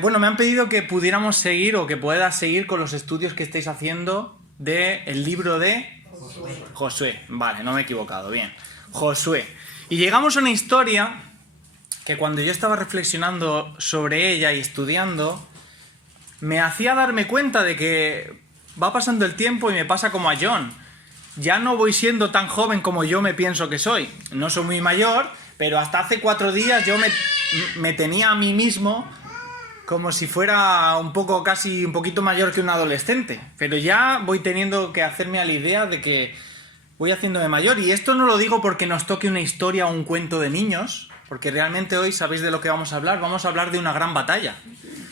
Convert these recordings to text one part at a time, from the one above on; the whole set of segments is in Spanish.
Bueno, me han pedido que pudiéramos seguir o que puedas seguir con los estudios que estáis haciendo del libro de Josué. Vale, no me he equivocado, bien. Josué. Y llegamos a una historia que cuando yo estaba reflexionando sobre ella y estudiando, me hacía darme cuenta de que va pasando el tiempo y me pasa como a John. Ya no voy siendo tan joven como yo me pienso que soy. No soy muy mayor, pero hasta hace 4 días yo me tenía a mí mismo como si fuera un poquito mayor que un adolescente. Pero ya voy teniendo que hacerme a la idea de que voy haciéndome mayor. Y esto no lo digo porque nos toque una historia o un cuento de niños, porque realmente hoy sabéis de lo que vamos a hablar. Vamos a hablar de una gran batalla.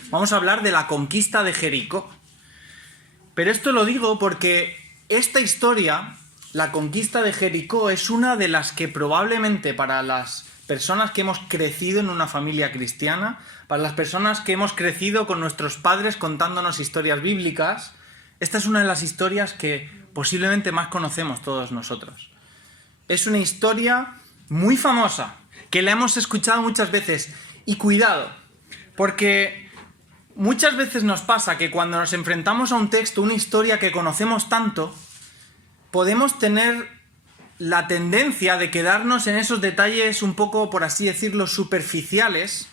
Vamos a hablar de la conquista de Jericó. Pero esto lo digo porque esta historia, la conquista de Jericó, es una de las que probablemente para las personas que hemos crecido en una familia cristiana, para las personas que hemos crecido con nuestros padres contándonos historias bíblicas, esta es una de las historias que posiblemente más conocemos todos nosotros. Es una historia muy famosa, que la hemos escuchado muchas veces. Y cuidado, porque muchas veces nos pasa que cuando nos enfrentamos a un texto, una historia que conocemos tanto, podemos tener la tendencia de quedarnos en esos detalles un poco, por así decirlo, superficiales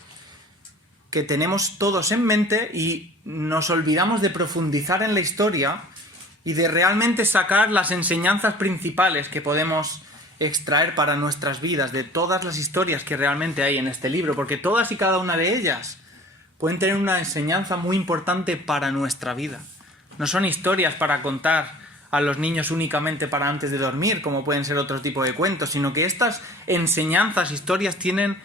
que tenemos todos en mente y nos olvidamos de profundizar en la historia y de realmente sacar las enseñanzas principales que podemos extraer para nuestras vidas de todas las historias que realmente hay en este libro, porque todas y cada una de ellas pueden tener una enseñanza muy importante para nuestra vida. No son historias para contar a los niños únicamente para antes de dormir, como pueden ser otro tipo de cuentos, sino que estas enseñanzas, historias, tienen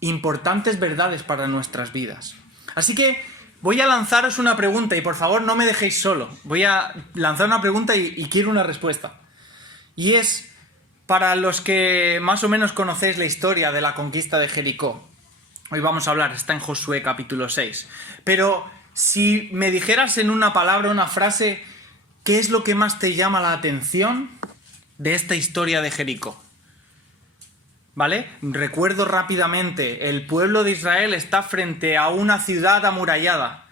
importantes verdades para nuestras vidas. Así que voy a lanzaros una pregunta y por favor no me dejéis solo. Voy a lanzar una pregunta y quiero una respuesta. Y es, para los que más o menos conocéis la historia de la conquista de Jericó, hoy vamos a hablar, está en Josué capítulo 6, pero si me dijeras en una palabra, una frase, ¿qué es lo que más te llama la atención de esta historia de Jericó? ¿Vale? Recuerdo rápidamente, el pueblo de Israel está frente a una ciudad amurallada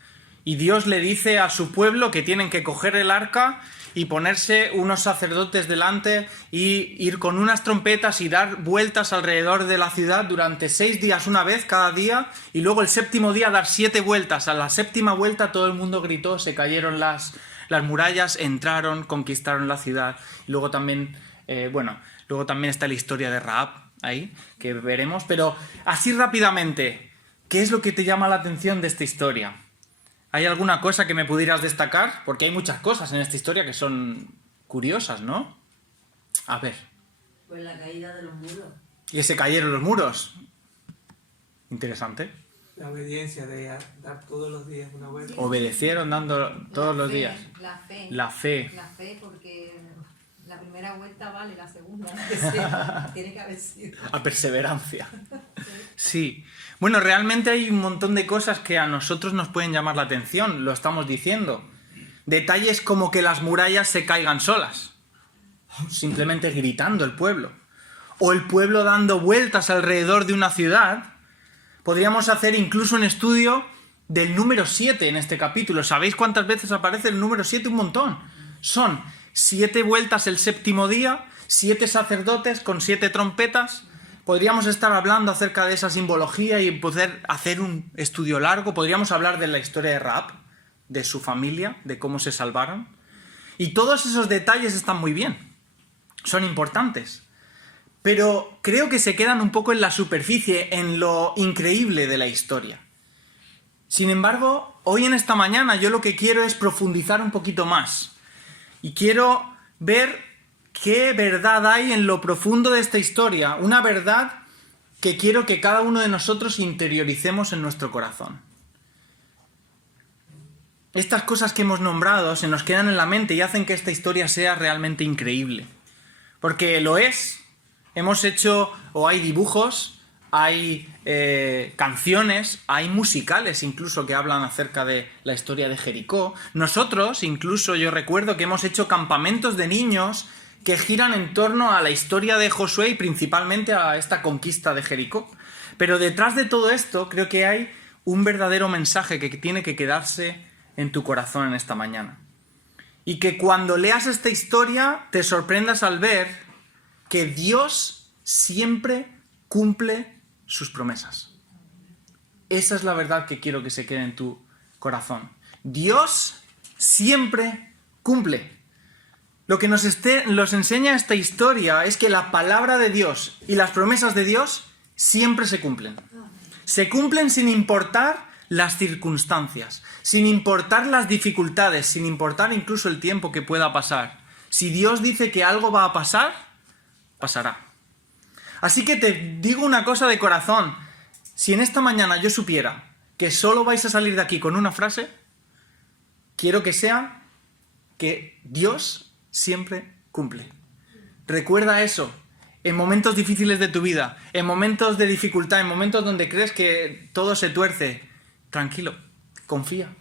y Dios le dice a su pueblo que tienen que coger el arca y ponerse unos sacerdotes delante y ir con unas trompetas y dar vueltas alrededor de la ciudad durante 6 días, una vez cada día, y luego el 7º día dar 7 vueltas. A la 7ª vuelta todo el mundo gritó, se cayeron las murallas, entraron, conquistaron la ciudad. Y luego también, luego también está la historia de Rahab ahí, que veremos. Pero así rápidamente, ¿qué es lo que te llama la atención de esta historia? ¿Hay alguna cosa que me pudieras destacar? Porque hay muchas cosas en esta historia que son curiosas, ¿no? A ver. Pues la caída de los muros. ¿Y se cayeron los muros? Interesante. La obediencia de dar todos los días una vuelta. Obedecieron dando todos los días. La fe. La fe. La fe, porque la primera vuelta vale, la segunda tiene que haber sido. A perseverancia. Sí. Bueno, realmente hay un montón de cosas que a nosotros nos pueden llamar la atención, lo estamos diciendo. Detalles como que las murallas se caigan solas. Simplemente gritando el pueblo. O el pueblo dando vueltas alrededor de una ciudad. Podríamos hacer incluso un estudio del número 7 en este capítulo. ¿Sabéis cuántas veces aparece el número 7? Un montón. Son 7 vueltas el 7º día, 7 sacerdotes con 7 trompetas. Podríamos estar hablando acerca de esa simbología y poder hacer un estudio largo. Podríamos hablar de la historia de Rahab, de su familia, de cómo se salvaron. Y todos esos detalles están muy bien. Son importantes. Pero creo que se quedan un poco en la superficie, en lo increíble de la historia. Sin embargo, hoy en esta mañana yo lo que quiero es profundizar un poquito más. Y quiero ver qué verdad hay en lo profundo de esta historia. Una verdad que quiero que cada uno de nosotros interioricemos en nuestro corazón. Estas cosas que hemos nombrado se nos quedan en la mente y hacen que esta historia sea realmente increíble. Porque lo es. Hemos hecho, o hay dibujos, hay canciones, hay musicales incluso que hablan acerca de la historia de Jericó. Nosotros, incluso yo recuerdo que hemos hecho campamentos de niños que giran en torno a la historia de Josué y principalmente a esta conquista de Jericó. Pero detrás de todo esto creo que hay un verdadero mensaje que tiene que quedarse en tu corazón en esta mañana. Y que cuando leas esta historia te sorprendas al ver que Dios siempre cumple sus promesas. Esa es la verdad que quiero que se quede en tu corazón. Dios siempre cumple. Lo que nos enseña esta historia es que la palabra de Dios y las promesas de Dios siempre se cumplen. Se cumplen sin importar las circunstancias, sin importar las dificultades, sin importar incluso el tiempo que pueda pasar. Si Dios dice que algo va a pasar, pasará. Así que te digo una cosa de corazón. Si en esta mañana yo supiera que solo vais a salir de aquí con una frase, quiero que sea que Dios siempre cumple. Recuerda eso en momentos difíciles de tu vida, en momentos de dificultad, en momentos donde crees que todo se tuerce. Tranquilo, confía.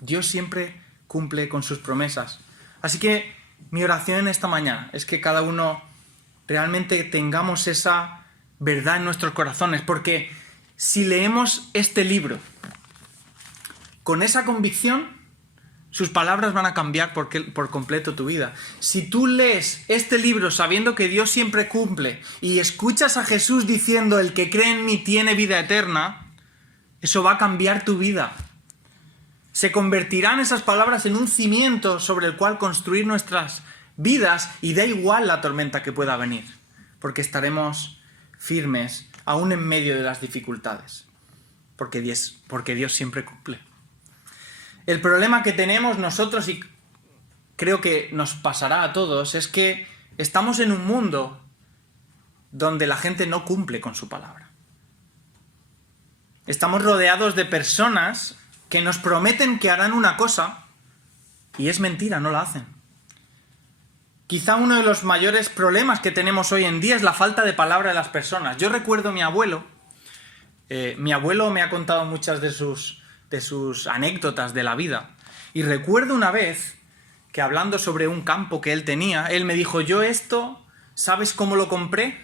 Dios siempre cumple con sus promesas. Así que mi oración en esta mañana es que cada uno realmente tengamos esa verdad en nuestros corazones, porque si leemos este libro con esa convicción, sus palabras van a cambiar por completo tu vida. Si tú lees este libro sabiendo que Dios siempre cumple y escuchas a Jesús diciendo el que cree en mí tiene vida eterna, eso va a cambiar tu vida. Se convertirán esas palabras en un cimiento sobre el cual construir nuestras vidas y da igual la tormenta que pueda venir, porque estaremos firmes aún en medio de las dificultades, porque Dios siempre cumple. El problema que tenemos nosotros, y creo que nos pasará a todos, es que estamos en un mundo donde la gente no cumple con su palabra. Estamos rodeados de personas que nos prometen que harán una cosa y es mentira, no la hacen. Quizá uno de los mayores problemas que tenemos hoy en día es la falta de palabra de las personas. Yo recuerdo a mi abuelo. Mi abuelo me ha contado muchas de sus anécdotas de la vida. Y recuerdo una vez que hablando sobre un campo que él tenía, él me dijo, yo esto, ¿sabes cómo lo compré?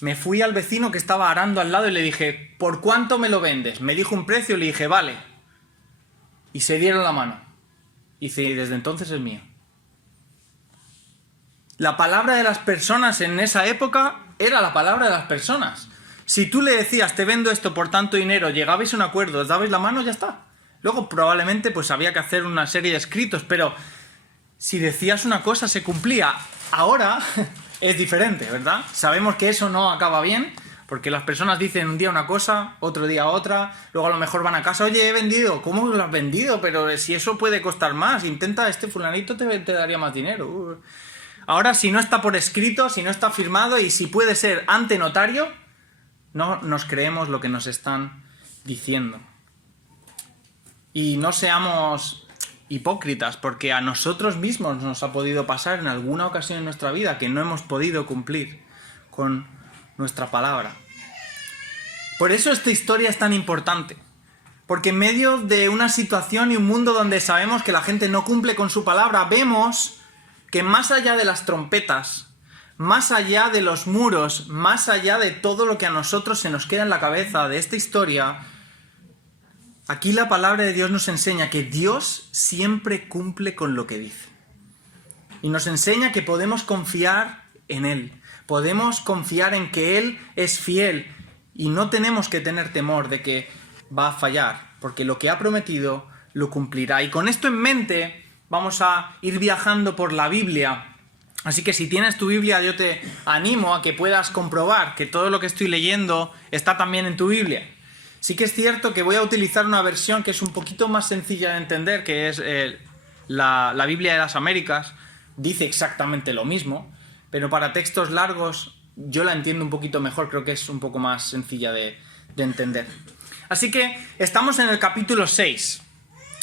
Me fui al vecino que estaba arando al lado y le dije, ¿por cuánto me lo vendes? Me dijo un precio y le dije, vale. Y se dieron la mano. Y desde entonces es mío. La palabra de las personas en esa época era la palabra de las personas. Si tú le decías, te vendo esto por tanto dinero, llegabais a un acuerdo, os dabais la mano, ya está. Luego probablemente pues había que hacer una serie de escritos, pero si decías una cosa se cumplía. Ahora es diferente, ¿verdad? Sabemos que eso no acaba bien, porque las personas dicen un día una cosa, otro día otra, luego a lo mejor van a casa, oye, he vendido, ¿cómo lo has vendido? Pero si eso puede costar más, intenta, este fulanito te daría más dinero. Ahora, si no está por escrito, si no está firmado y si puede ser ante notario, no nos creemos lo que nos están diciendo. Y no seamos hipócritas, porque a nosotros mismos nos ha podido pasar en alguna ocasión en nuestra vida que no hemos podido cumplir con nuestra palabra. Por eso esta historia es tan importante, porque en medio de una situación y un mundo donde sabemos que la gente no cumple con su palabra, vemos que más allá de las trompetas, más allá de los muros, más allá de todo lo que a nosotros se nos queda en la cabeza de esta historia, aquí la palabra de Dios nos enseña que Dios siempre cumple con lo que dice. Y nos enseña que podemos confiar en Él. Podemos confiar en que Él es fiel. Y no tenemos que tener temor de que va a fallar, porque lo que ha prometido lo cumplirá. Y con esto en mente vamos a ir viajando por la Biblia. Así que si tienes tu Biblia, yo te animo a que puedas comprobar que todo lo que estoy leyendo está también en tu Biblia. Sí que es cierto que voy a utilizar una versión que es un poquito más sencilla de entender, que es la Biblia de las Américas. Dice exactamente lo mismo, pero para textos largos yo la entiendo un poquito mejor, creo que es un poco más sencilla de entender. Así que estamos en el capítulo 6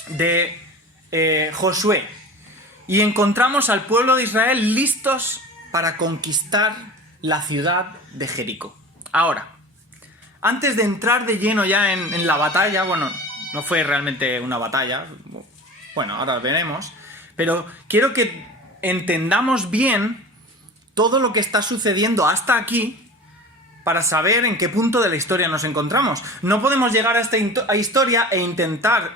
de Josué. Y encontramos al pueblo de Israel listos para conquistar la ciudad de Jericó. Ahora, antes de entrar de lleno ya en la batalla, bueno, no fue realmente una batalla, bueno, ahora veremos, pero quiero que entendamos bien todo lo que está sucediendo hasta aquí para saber en qué punto de la historia nos encontramos. No podemos llegar a esta historia e intentar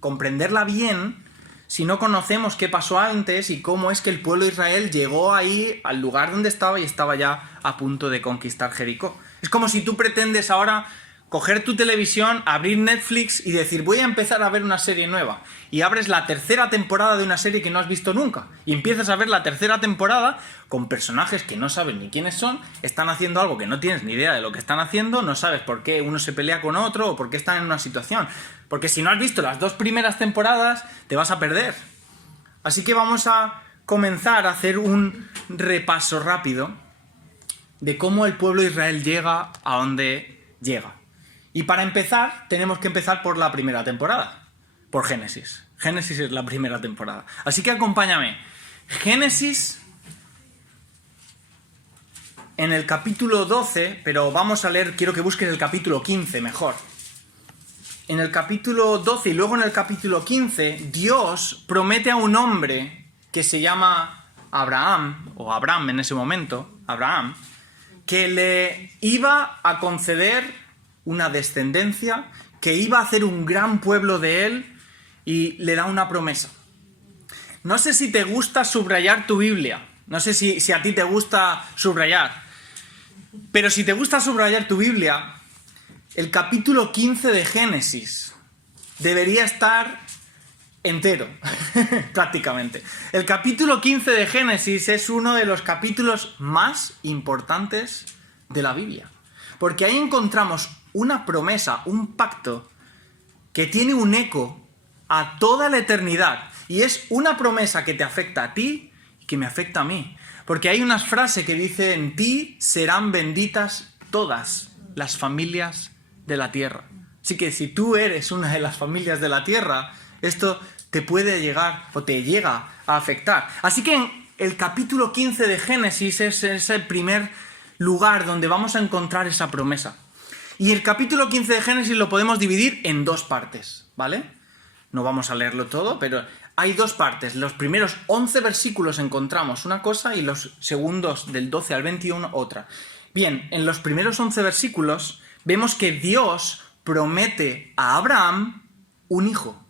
comprenderla bien si no conocemos qué pasó antes y cómo es que el pueblo de Israel llegó ahí al lugar donde estaba y estaba ya a punto de conquistar Jericó. Es como si tú pretendes ahora coger tu televisión, abrir Netflix y decir voy a empezar a ver una serie nueva. Y abres la tercera temporada de una serie que no has visto nunca. Y empiezas a ver la tercera temporada con personajes que no sabes ni quiénes son, están haciendo algo que no tienes ni idea de lo que están haciendo, no sabes por qué uno se pelea con otro o por qué están en una situación. Porque si no has visto las 2 primeras temporadas, te vas a perder. Así que vamos a comenzar a hacer un repaso rápido de cómo el pueblo de Israel llega a donde llega. Y para empezar, tenemos que empezar por la primera temporada, por Génesis. Génesis es la primera temporada. Así que acompáñame. Génesis, en el capítulo 12, pero vamos a leer, quiero que busques el capítulo 15 mejor. En el capítulo 12 y luego en el capítulo 15, Dios promete a un hombre que se llama Abraham, o Abram en ese momento, Abraham, que le iba a conceder una descendencia, que iba a hacer un gran pueblo de él y le da una promesa. No sé si te gusta subrayar tu Biblia, no sé si a ti te gusta subrayar, pero si te gusta subrayar tu Biblia, el capítulo 15 de Génesis debería estar entero, prácticamente. El capítulo 15 de Génesis es uno de los capítulos más importantes de la Biblia, porque ahí encontramos una promesa, un pacto que tiene un eco a toda la eternidad. Y es una promesa que te afecta a ti y que me afecta a mí. Porque hay una frase que dice, en ti serán benditas todas las familias de la tierra. Así que si tú eres una de las familias de la tierra, esto te puede llegar o te llega a afectar. Así que en el capítulo 15 de Génesis es el primer lugar donde vamos a encontrar esa promesa. Y el capítulo 15 de Génesis lo podemos dividir en 2 partes, ¿vale? No vamos a leerlo todo, pero hay 2 partes. Los primeros 11 versículos encontramos una cosa y los segundos del 12 al 21 otra. Bien, en los primeros 11 versículos vemos que Dios promete a Abraham un hijo.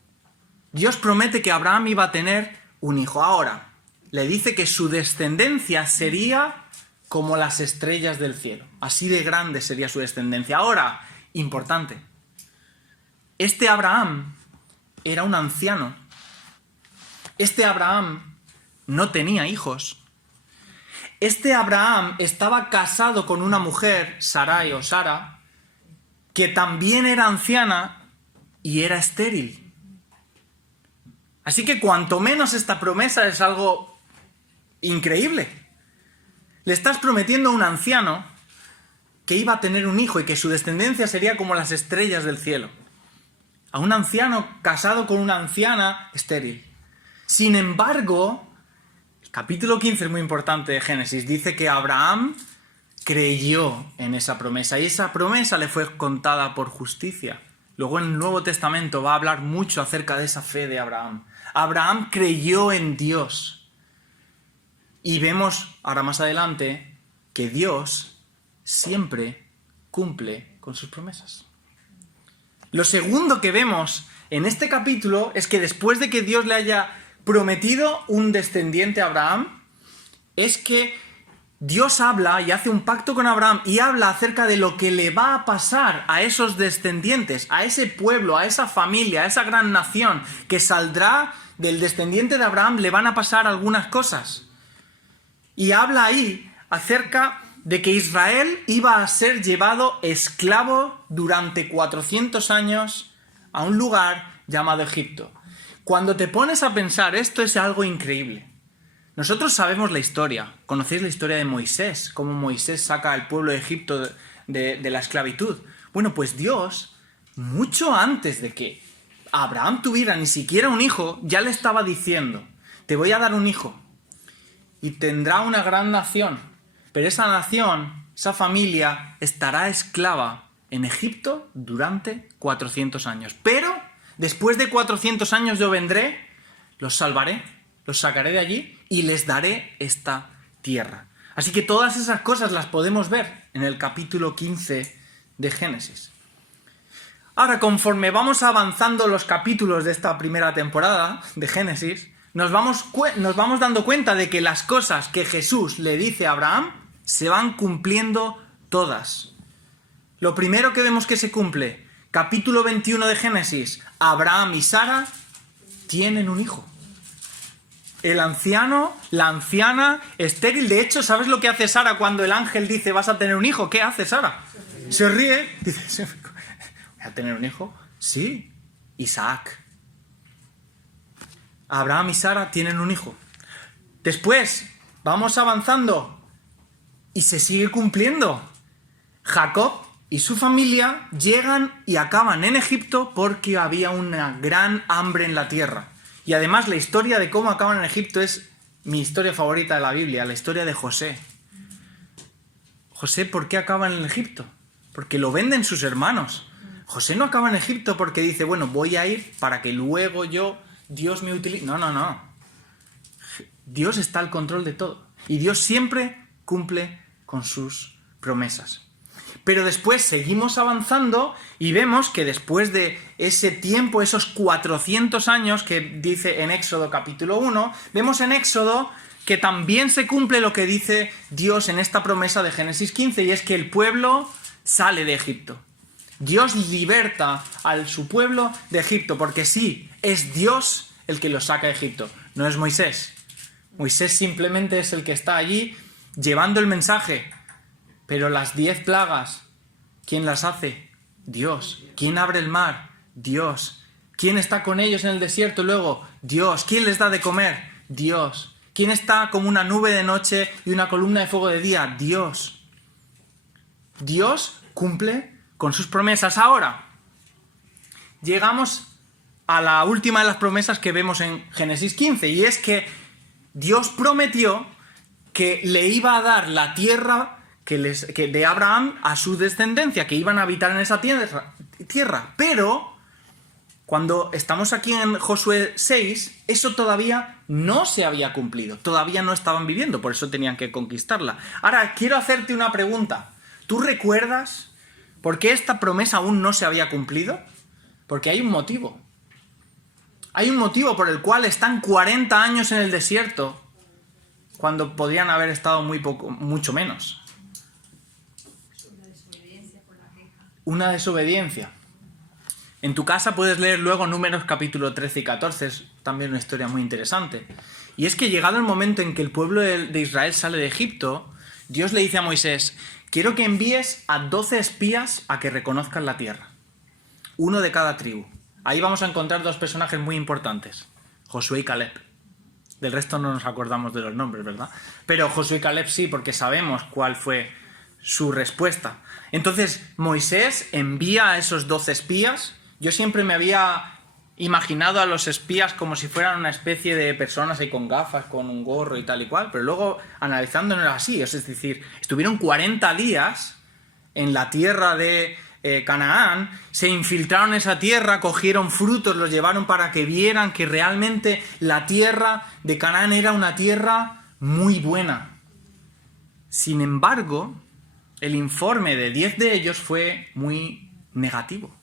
Dios promete que Abraham iba a tener un hijo. Ahora, le dice que su descendencia sería como las estrellas del cielo. Así de grande sería su descendencia. Ahora, importante, este Abraham era un anciano. Este Abraham no tenía hijos. Este Abraham estaba casado con una mujer, Sarai o Sara, que también era anciana y era estéril. Así que cuanto menos esta promesa es algo increíble. Le estás prometiendo a un anciano que iba a tener un hijo y que su descendencia sería como las estrellas del cielo. A un anciano casado con una anciana estéril. Sin embargo, el capítulo 15 es muy importante de Génesis. Dice que Abraham creyó en esa promesa y esa promesa le fue contada por justicia. Luego en el Nuevo Testamento va a hablar mucho acerca de esa fe de Abraham. Abraham creyó en Dios. Y vemos ahora más adelante que Dios siempre cumple con sus promesas. Lo segundo que vemos en este capítulo es que después de que Dios le haya prometido un descendiente a Abraham, es que Dios habla y hace un pacto con Abraham y habla acerca de lo que le va a pasar a esos descendientes, a ese pueblo, a esa familia, a esa gran nación que saldrá del descendiente de Abraham. Le van a pasar algunas cosas. Y habla ahí acerca de que Israel iba a ser llevado esclavo durante 400 años a un lugar llamado Egipto. Cuando te pones a pensar, esto es algo increíble. Nosotros sabemos la historia, conocéis la historia de Moisés, cómo Moisés saca al pueblo de Egipto de la esclavitud. Bueno, pues Dios, mucho antes de que Abraham tuviera ni siquiera un hijo, ya le estaba diciendo, te voy a dar un hijo. Y tendrá una gran nación, pero esa nación, esa familia, estará esclava en Egipto durante 400 años. Pero después de 400 años yo vendré, los salvaré, los sacaré de allí y les daré esta tierra. Así que todas esas cosas las podemos ver en el capítulo 15 de Génesis. Ahora, conforme vamos avanzando los capítulos de esta primera temporada de Génesis, nos vamos dando cuenta de que las cosas que Jesús le dice a Abraham se van cumpliendo todas. Lo primero que vemos que se cumple, capítulo 21 de Génesis, Abraham y Sara tienen un hijo. El anciano, la anciana, estéril. De hecho, ¿sabes lo que hace Sara cuando el ángel dice vas a tener un hijo? ¿Qué hace Sara? Se ríe. Dice, ¿voy a tener un hijo? Sí, Isaac. Abraham y Sara tienen un hijo. Después, vamos avanzando y se sigue cumpliendo. Jacob y su familia llegan y acaban en Egipto porque había una gran hambre en la tierra. Y además la historia de cómo acaban en Egipto es mi historia favorita de la Biblia, la historia de José. José, ¿por qué acaba en Egipto? Porque lo venden sus hermanos. José no acaba en Egipto porque dice, bueno, voy a ir para que luego Dios me utilice. No. Dios está al control de todo. Y Dios siempre cumple con sus promesas. Pero después seguimos avanzando y vemos que después de ese tiempo, esos 400 años que dice en Éxodo capítulo 1, vemos en Éxodo que también se cumple lo que dice Dios en esta promesa de Génesis 15, y es que el pueblo sale de Egipto. Dios liberta a su pueblo de Egipto, porque sí, es Dios el que los saca de Egipto, no es Moisés. Moisés simplemente es el que está allí llevando el mensaje. Pero las 10 plagas, ¿quién las hace? Dios. ¿Quién abre el mar? Dios. ¿Quién está con ellos en el desierto luego? Dios. ¿Quién les da de comer? Dios. ¿Quién está como una nube de noche y una columna de fuego de día? Dios. Dios cumple con sus promesas. Ahora, llegamos a la última de las promesas que vemos en Génesis 15, y es que Dios prometió que le iba a dar la tierra que de Abraham a su descendencia, que iban a habitar en esa tierra. Pero cuando estamos aquí en Josué 6, eso todavía no se había cumplido, todavía no estaban viviendo, por eso tenían que conquistarla. Ahora, quiero hacerte una pregunta. ¿Tú recuerdas por qué esta promesa aún no se había cumplido? Porque hay un motivo. Hay un motivo por el cual están 40 años en el desierto, cuando podrían haber estado mucho menos. Una desobediencia. En tu casa puedes leer luego Números capítulo 13 y 14, es también una historia muy interesante. Y es que llegado el momento en que el pueblo de Israel sale de Egipto, Dios le dice a Moisés, quiero que envíes a 12 espías a que reconozcan la tierra. Uno de cada tribu. Ahí vamos a encontrar dos personajes muy importantes, Josué y Caleb. Del resto no nos acordamos de los nombres, ¿verdad? Pero Josué y Caleb sí, porque sabemos cuál fue su respuesta. Entonces Moisés envía a esos 12 espías. Yo siempre me había imaginado a los espías como si fueran una especie de personas ahí con gafas, con un gorro y tal y cual, pero luego analizando no era así. Es decir, estuvieron 40 días en la tierra de Canaán, se infiltraron en esa tierra, cogieron frutos, los llevaron para que vieran que realmente la tierra de Canaán era una tierra muy buena. Sin embargo, el informe de 10 de ellos fue muy negativo.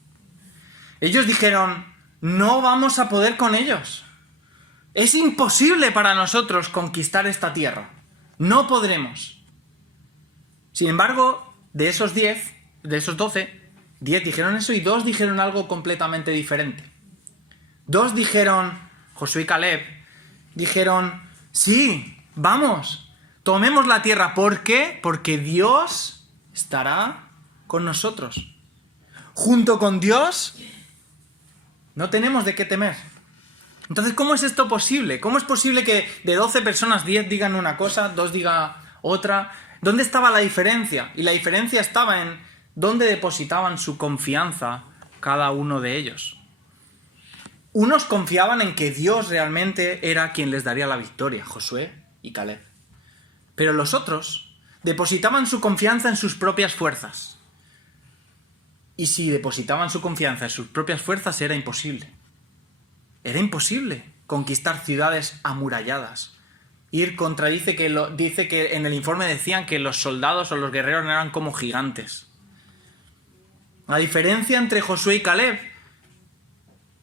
Ellos dijeron, no vamos a poder con ellos. Es imposible para nosotros conquistar esta tierra. No podremos. Sin embargo, de esos 12, 10 dijeron eso y 2 dijeron algo completamente diferente. 2 dijeron, Josué y Caleb, dijeron, sí, vamos, tomemos la tierra. ¿Por qué? Porque Dios estará con nosotros. Junto con Dios no tenemos de qué temer. Entonces, ¿cómo es esto posible? ¿Cómo es posible que de 12 personas 10 digan una cosa, 2 digan otra? ¿Dónde estaba la diferencia? Y la diferencia estaba en dónde depositaban su confianza cada uno de ellos. Unos confiaban en que Dios realmente era quien les daría la victoria, Josué y Caleb. Pero los otros depositaban su confianza en sus propias fuerzas. Y si depositaban su confianza en sus propias fuerzas, era imposible. Era imposible conquistar ciudades amuralladas. ir contra... Dice que en el informe decían que los soldados o los guerreros eran como gigantes. La diferencia entre Josué y Caleb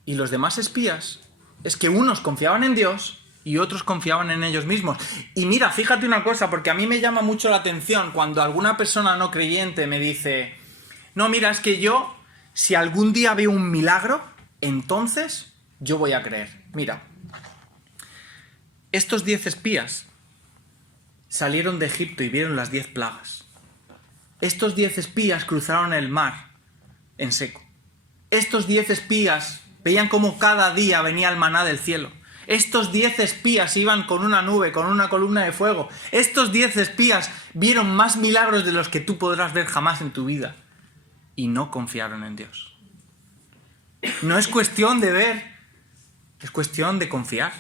y los demás espías es que unos confiaban en Dios y otros confiaban en ellos mismos. Y mira, fíjate una cosa, porque a mí me llama mucho la atención cuando alguna persona no creyente me dice: no, mira, es que yo, si algún día veo un milagro, entonces yo voy a creer. Mira, estos 10 espías salieron de Egipto y vieron las 10 plagas. Estos 10 espías cruzaron el mar en seco. Estos 10 espías veían cómo cada día venía el maná del cielo. Estos 10 espías iban con una nube, con una columna de fuego. Estos 10 espías vieron más milagros de los que tú podrás ver jamás en tu vida. Y no confiaron en Dios. No es cuestión de ver, es cuestión de confiar.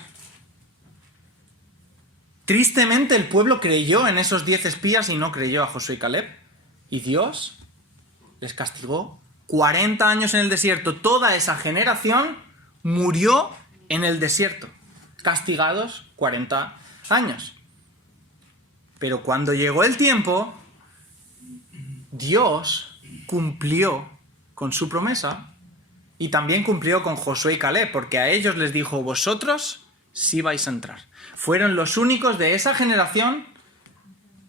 Tristemente el pueblo creyó en esos 10 espías y no creyó a Josué y Caleb. Y Dios les castigó 40 años en el desierto. Toda esa generación murió en el desierto, castigados 40 años. Pero cuando llegó el tiempo, Dios cumplió con su promesa y también cumplió con Josué y Caleb, porque a ellos les dijo: vosotros sí vais a entrar. Fueron los únicos de esa generación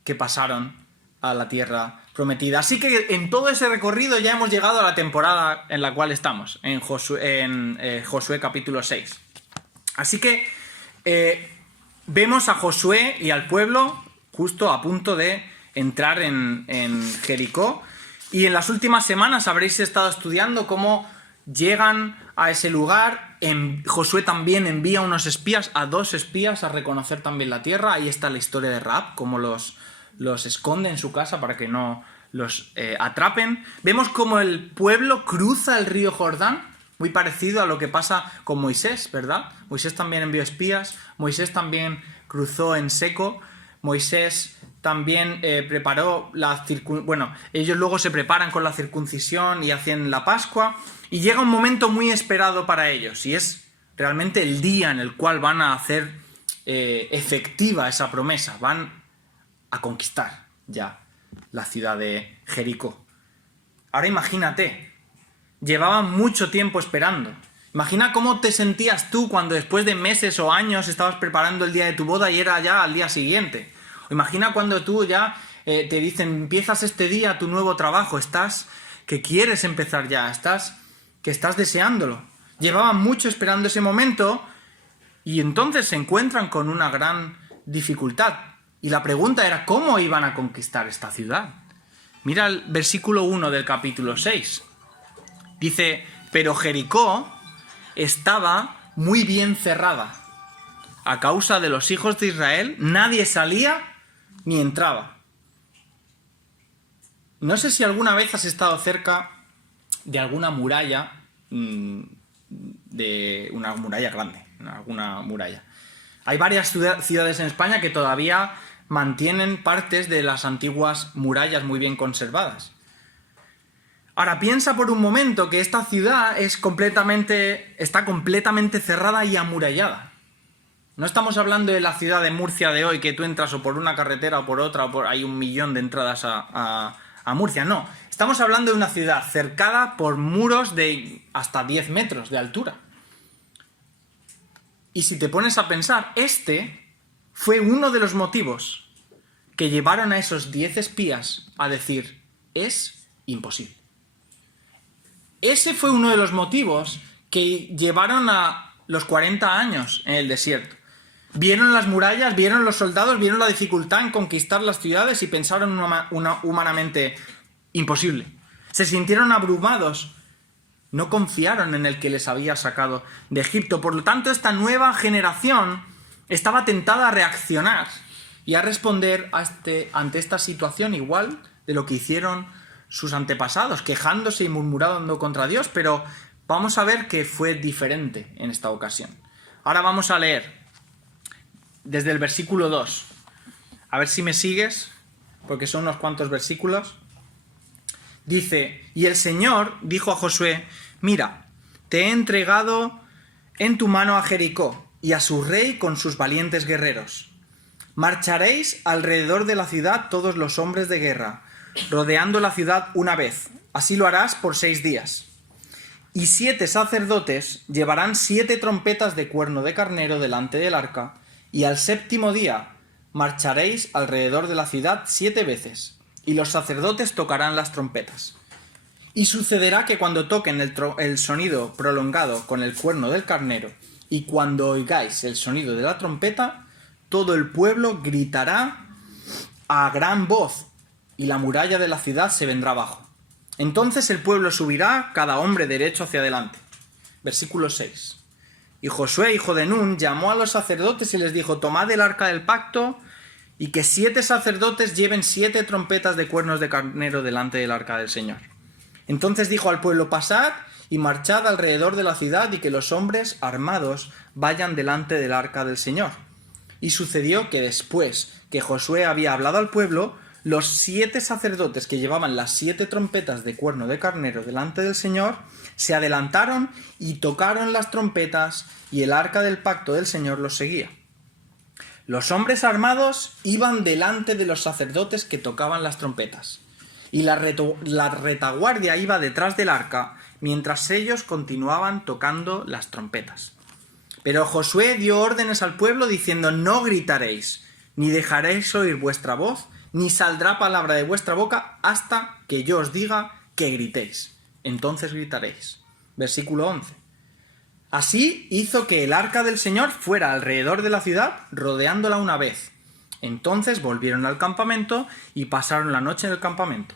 que pasaron a la tierra prometida. Así que en todo ese recorrido ya hemos llegado a la temporada en la cual estamos, en Josué capítulo 6. Así que vemos a Josué y al pueblo justo a punto de entrar en Jericó. Y en las últimas semanas habréis estado estudiando cómo llegan a ese lugar. Josué también envía unos espías, a 2 espías, a reconocer también la tierra. Ahí está la historia de Rahab, cómo los esconde en su casa para que no los atrapen. Vemos cómo el pueblo cruza el río Jordán, muy parecido a lo que pasa con Moisés, ¿verdad? Moisés también envió espías, Moisés también cruzó en seco, Moisés también preparó ellos luego se preparan con la circuncisión y hacen la Pascua, y llega un momento muy esperado para ellos, y es realmente el día en el cual van a hacer efectiva esa promesa, van a conquistar ya la ciudad de Jericó. Ahora imagínate, llevaban mucho tiempo esperando. Imagina cómo te sentías tú cuando después de meses o años estabas preparando el día de tu boda y era ya al día siguiente. O imagina cuando tú ya te dicen: empiezas este día tu nuevo trabajo, que quieres empezar ya, que estás deseándolo. Llevaban mucho esperando ese momento y entonces se encuentran con una gran dificultad. Y la pregunta era: ¿cómo iban a conquistar esta ciudad? Mira el versículo 1 del capítulo 6. Dice: pero Jericó estaba muy bien cerrada. A causa de los hijos de Israel, nadie salía ni entraba. No sé si alguna vez has estado cerca de alguna muralla, de una muralla grande, alguna muralla. Hay varias ciudades en España que todavía mantienen partes de las antiguas murallas muy bien conservadas. Ahora piensa por un momento que esta ciudad está completamente cerrada y amurallada. No estamos hablando de la ciudad de Murcia de hoy, que tú entras o por una carretera o por otra, hay 1 millón de entradas a Murcia. No, estamos hablando de una ciudad cercada por muros de hasta 10 metros de altura. Y si te pones a pensar, este fue uno de los motivos que llevaron a esos 10 espías a decir: es imposible. Ese fue uno de los motivos que llevaron a los 40 años en el desierto. Vieron las murallas, vieron los soldados, vieron la dificultad en conquistar las ciudades y pensaron humanamente: imposible. Se sintieron abrumados. No confiaron en el que les había sacado de Egipto. Por lo tanto, esta nueva generación estaba tentada a reaccionar y a responder ante esta situación igual de lo que hicieron sus antepasados, quejándose y murmurando contra Dios, pero vamos a ver que fue diferente en esta ocasión. Ahora vamos a leer desde el versículo 2. A ver si me sigues, porque son unos cuantos versículos. Dice: y el Señor dijo a Josué: mira, te he entregado en tu mano a Jericó y a su rey con sus valientes guerreros. Marcharéis alrededor de la ciudad todos los hombres de guerra, rodeando la ciudad una vez. Así lo harás por 6 días. Y 7 sacerdotes llevarán 7 trompetas de cuerno de carnero delante del arca, y al 7º día marcharéis alrededor de la ciudad 7 veces, y los sacerdotes tocarán las trompetas. Y sucederá que cuando toquen el sonido prolongado con el cuerno del carnero, y cuando oigáis el sonido de la trompeta, todo el pueblo gritará a gran voz, y la muralla de la ciudad se vendrá abajo. Entonces el pueblo subirá, cada hombre derecho hacia adelante. Versículo 6. Y Josué, hijo de Nun, llamó a los sacerdotes y les dijo: tomad el arca del pacto, y que 7 sacerdotes lleven 7 trompetas de cuernos de carnero delante del arca del Señor. Entonces dijo al pueblo: pasad y marchad alrededor de la ciudad, y que los hombres armados vayan delante del arca del Señor. Y sucedió que después que Josué había hablado al pueblo, los 7 sacerdotes que llevaban las 7 trompetas de cuerno de carnero delante del Señor se adelantaron y tocaron las trompetas, y el arca del pacto del Señor los seguía. Los hombres armados iban delante de los sacerdotes que tocaban las trompetas, y la retaguardia iba detrás del arca, mientras ellos continuaban tocando las trompetas. Pero Josué dio órdenes al pueblo diciendo: no gritaréis, ni dejaréis oír vuestra voz, ni saldrá palabra de vuestra boca hasta que yo os diga que gritéis. Entonces gritaréis. Versículo 11. Así hizo que el arca del Señor fuera alrededor de la ciudad, rodeándola una vez. Entonces volvieron al campamento y pasaron la noche en el campamento.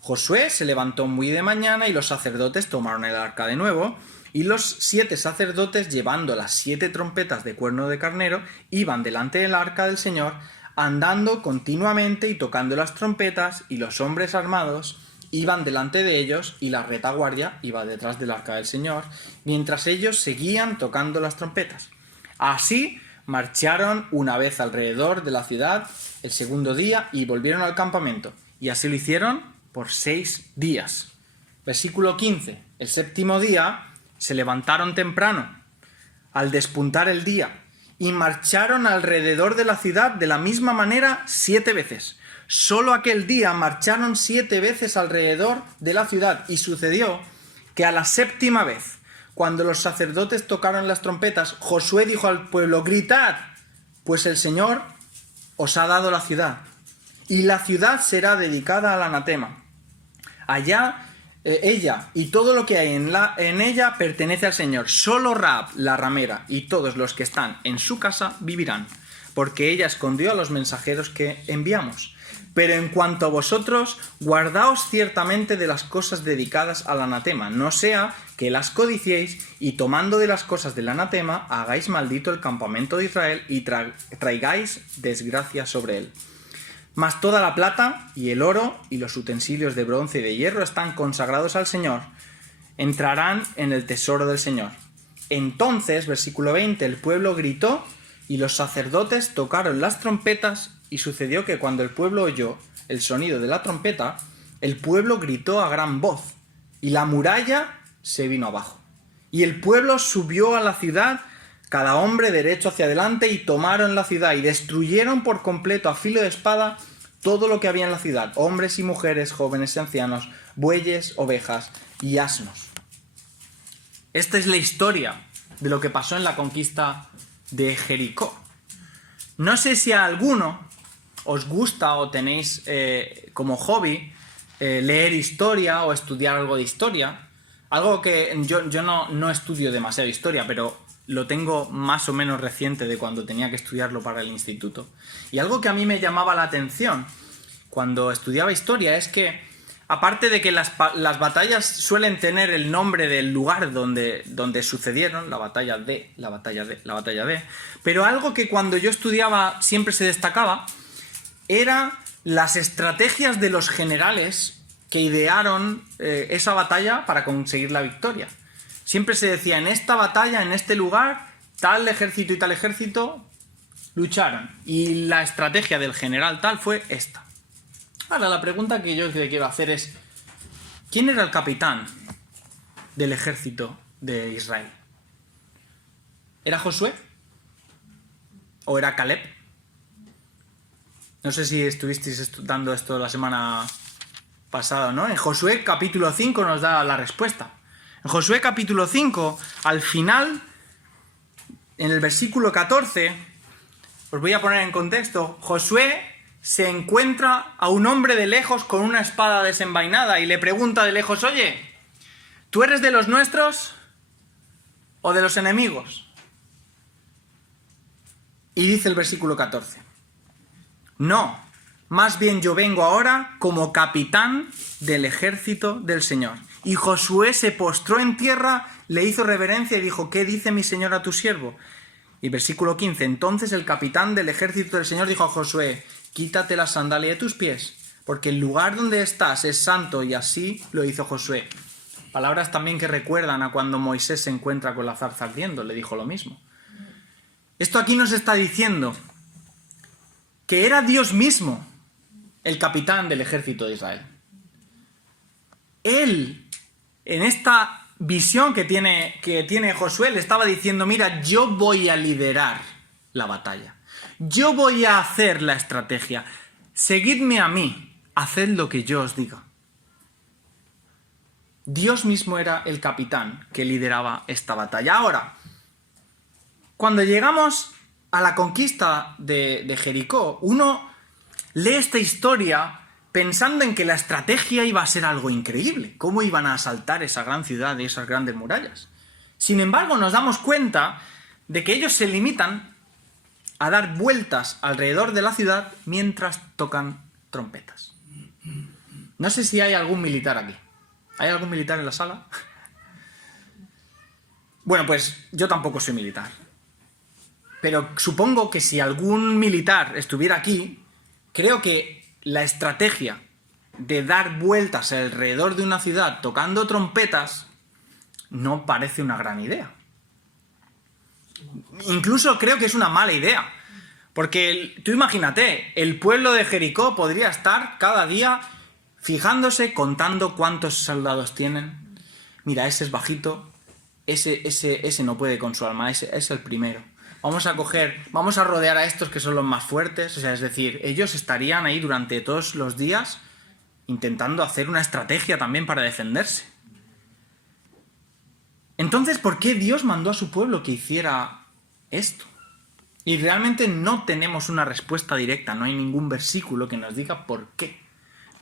Josué se levantó muy de mañana y los sacerdotes tomaron el arca de nuevo, y los 7 sacerdotes, llevando las 7 trompetas de cuerno de carnero, iban delante del arca del Señor, andando continuamente y tocando las trompetas, y los hombres armados iban delante de ellos, y la retaguardia iba detrás del arca del Señor, mientras ellos seguían tocando las trompetas. Así marcharon una vez alrededor de la ciudad el 2º día y volvieron al campamento, y así lo hicieron por 6 días. Versículo 15. El 7º día se levantaron temprano, al despuntar el día, y marcharon alrededor de la ciudad de la misma manera 7 veces. Solo aquel día marcharon 7 veces alrededor de la ciudad, y sucedió que a la 7ª vez, cuando los sacerdotes tocaron las trompetas, Josué dijo al pueblo: gritad, pues el Señor os ha dado la ciudad, y la ciudad será dedicada al anatema. Allá ella y todo lo que hay en ella pertenece al Señor. Solo Rahab, la ramera, y todos los que están en su casa vivirán, porque ella escondió a los mensajeros que enviamos. Pero en cuanto a vosotros, guardaos ciertamente de las cosas dedicadas al anatema, no sea que las codiciéis, y tomando de las cosas del anatema, hagáis maldito el campamento de Israel y traigáis desgracia sobre él. Mas toda la plata y el oro y los utensilios de bronce y de hierro están consagrados al Señor. Entrarán en el tesoro del Señor. Entonces, versículo 20, el pueblo gritó y los sacerdotes tocaron las trompetas, y sucedió que cuando el pueblo oyó el sonido de la trompeta, el pueblo gritó a gran voz, y la muralla se vino abajo. Y el pueblo subió a la ciudad, cada hombre derecho hacia adelante, y tomaron la ciudad, y destruyeron por completo a filo de espada todo lo que había en la ciudad, hombres y mujeres, jóvenes y ancianos, bueyes, ovejas y asnos. Esta es la historia de lo que pasó en la conquista de Jericó. No sé si a alguno os gusta o tenéis como hobby leer historia o estudiar algo de historia. Algo que yo no estudio demasiado historia, pero lo tengo más o menos reciente de cuando tenía que estudiarlo para el instituto. Y algo que a mí me llamaba la atención cuando estudiaba historia es que, aparte de que las batallas suelen tener el nombre del lugar donde sucedieron, la batalla de, pero algo que cuando yo estudiaba siempre se destacaba era las estrategias de los generales que idearon esa batalla para conseguir la victoria. Siempre se decía: en esta batalla, en este lugar, tal ejército y tal ejército lucharon, y la estrategia del general tal fue esta. Ahora, la pregunta que yo te quiero hacer es: ¿quién era el capitán del ejército de Israel? ¿Era Josué? ¿O era Caleb? No sé si estuvisteis dando esto la semana pasada, ¿no? En Josué capítulo 5 nos da la respuesta. En Josué capítulo 5, al final, en el versículo 14, os voy a poner en contexto, Josué se encuentra a un hombre de lejos con una espada desenvainada y le pregunta de lejos, oye, ¿tú eres de los nuestros o de los enemigos? Y dice el versículo 14, no, más bien yo vengo ahora como capitán del ejército del Señor. Y Josué se postró en tierra, le hizo reverencia y dijo, ¿qué dice mi señor a tu siervo? Y versículo 15, entonces el capitán del ejército del Señor dijo a Josué, quítate la sandalia de tus pies, porque el lugar donde estás es santo, y así lo hizo Josué. Palabras también que recuerdan a cuando Moisés se encuentra con la zarza ardiendo, le dijo lo mismo. Esto aquí nos está diciendo que era Dios mismo el capitán del ejército de Israel. Él, en esta visión que tiene Josué, le estaba diciendo, mira, yo voy a liderar la batalla. Yo voy a hacer la estrategia. Seguidme a mí, haced lo que yo os diga. Dios mismo era el capitán que lideraba esta batalla. Ahora, cuando llegamos a la conquista de Jericó, uno lee esta historia pensando en que la estrategia iba a ser algo increíble. ¿Cómo iban a asaltar esa gran ciudad y esas grandes murallas? Sin embargo, nos damos cuenta de que ellos se limitan a dar vueltas alrededor de la ciudad mientras tocan trompetas. No sé si hay algún militar aquí. ¿Hay algún militar en la sala? Bueno, pues yo tampoco soy militar. Pero supongo que si algún militar estuviera aquí, creo que la estrategia de dar vueltas alrededor de una ciudad tocando trompetas no parece una gran idea. Incluso creo que es una mala idea. Porque tú imagínate, el pueblo de Jericó podría estar cada día fijándose, contando cuántos soldados tienen. Mira, ese es bajito, ese no puede con su alma, ese es el primero. Vamos a rodear a estos que son los más fuertes. O sea, es decir, ellos estarían ahí durante todos los días intentando hacer una estrategia también para defenderse. Entonces, ¿por qué Dios mandó a su pueblo que hiciera esto? Y realmente no tenemos una respuesta directa, no hay ningún versículo que nos diga por qué.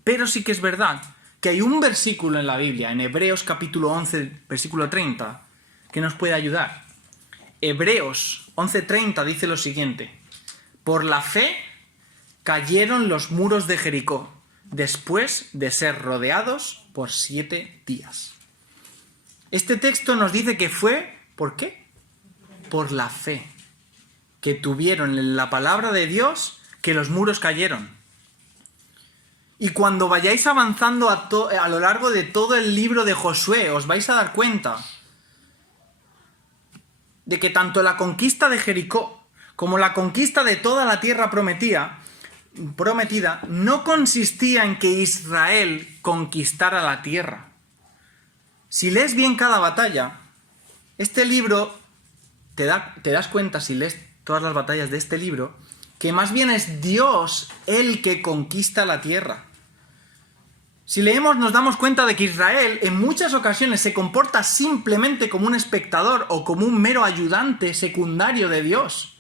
Pero sí que es verdad que hay un versículo en la Biblia, en Hebreos capítulo 11, versículo 30, que nos puede ayudar. Hebreos 11:30 dice lo siguiente: por la fe cayeron los muros de Jericó, después de ser rodeados por 7 días. Este texto nos dice que fue, ¿por qué? Por la fe que tuvieron en la palabra de Dios que los muros cayeron. Y cuando vayáis avanzando a lo largo de todo el libro de Josué, os vais a dar cuenta de que tanto la conquista de Jericó como la conquista de toda la tierra prometida no consistía en que Israel conquistara la tierra. Si lees bien cada batalla, este libro, te das cuenta, si lees todas las batallas de este libro, que más bien es Dios el que conquista la tierra. Si leemos nos damos cuenta de que Israel en muchas ocasiones se comporta simplemente como un espectador o como un mero ayudante secundario de Dios.